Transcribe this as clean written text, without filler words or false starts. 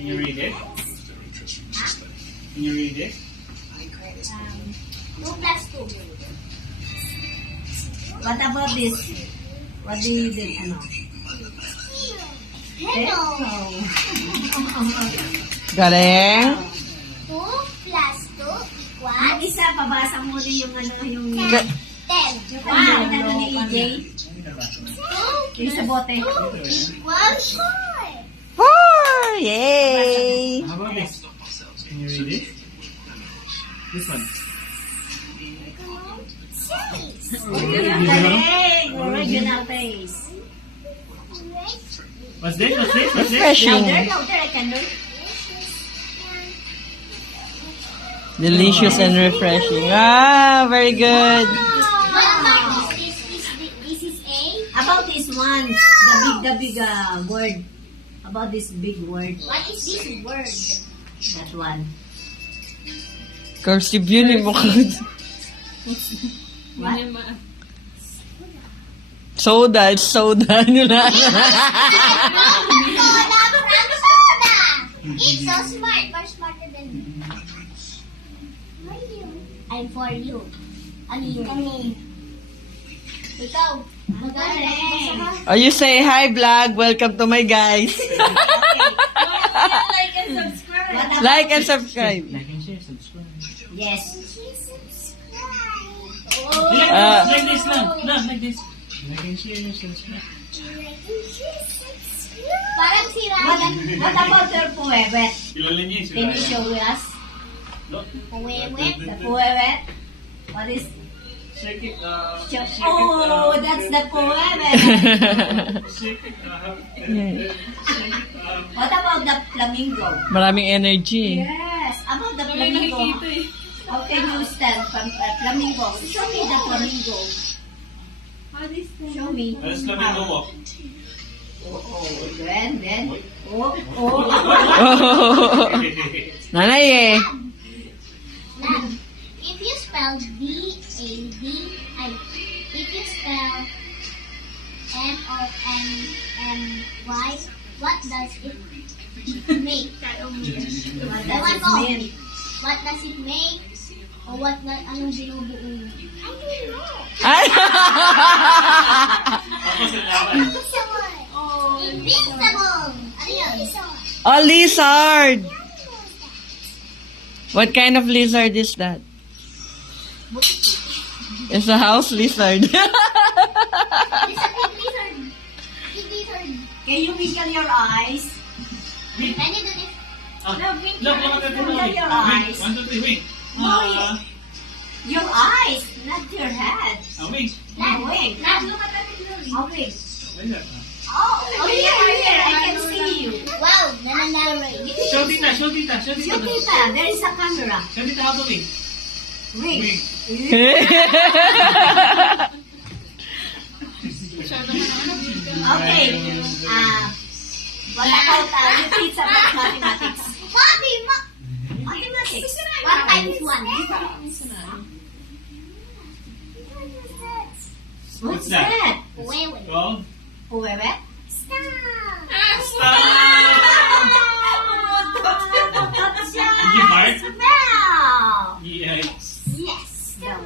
Can you read it? Can you read it? 2 plus 2. What about this? What do you do? Ano? Hello. Galing. 2 plus 2 Yung equals isa, pabasa mo rin yung ano, yung... 10. Yung ano ni EJ. Yung sa bote. 2 equals 4. 4! Yay! How about this? Can you read it? This one. Galing! Original face. What's this? What's this? What's this? Refreshing. Louder, I can learn. Delicious and refreshing. Ah, very good. What about this? This is A. About this one, the big word. About this big word. What is this word? That one. Cursive yun yung mukha. What? Soda, it's soda. Ano na? It's so smart. More smarter than me. I'm for you. Ano yun? Ikaw. Magaling. Oh, you say, hi vlog, welcome to my guys. Like and subscribe. Like and subscribe. Like and share, subscribe. Yes. Yeah, like this lang. No, like this. Like and share, subscribe. Parang sila. What about your puwewet? Kilala niya yung Can you show us Puwewet. the puwewet? What is... Shake it, Oh, that's the puwewet. shake it, What about the flamingo? Maraming energy. Yes, about the flamingo. How can you stand from flamingo? Show me the flamingo. Show me. Alas flamingo mo. Oh, then. Oh. Nanay eh. Now, if you spell B-A-D-I, if you spell M-O-N-M-Y, what does it make? What does it mean? What does it make? O anong binubuo mo? I don't know. Ay! Tapos ang laban. Invincible! Ano yun? Oh, lizard! What kind of lizard is that? It's a house lizard. It's a big lizard. Big lizard. Can you wiggle your eyes? Can you do this? Look, Wiggle your eyes. 1, 2, 3, wait. Your eyes, not your head. Wait. Oh, wait. Oh, wait. Wait. Oh, here, I can see you. Wow, nananalo. Show tita, show tita, show Show tita. Tita, there is a camera. Show tita how to wing. Wait. Wing. Okay. What about repeats about mathematics? Mommy, Mathematics. what times 1? What's that? Wait. Well, Puwewet? Stop. Did you fart? Smell! Yeah. Yes. No.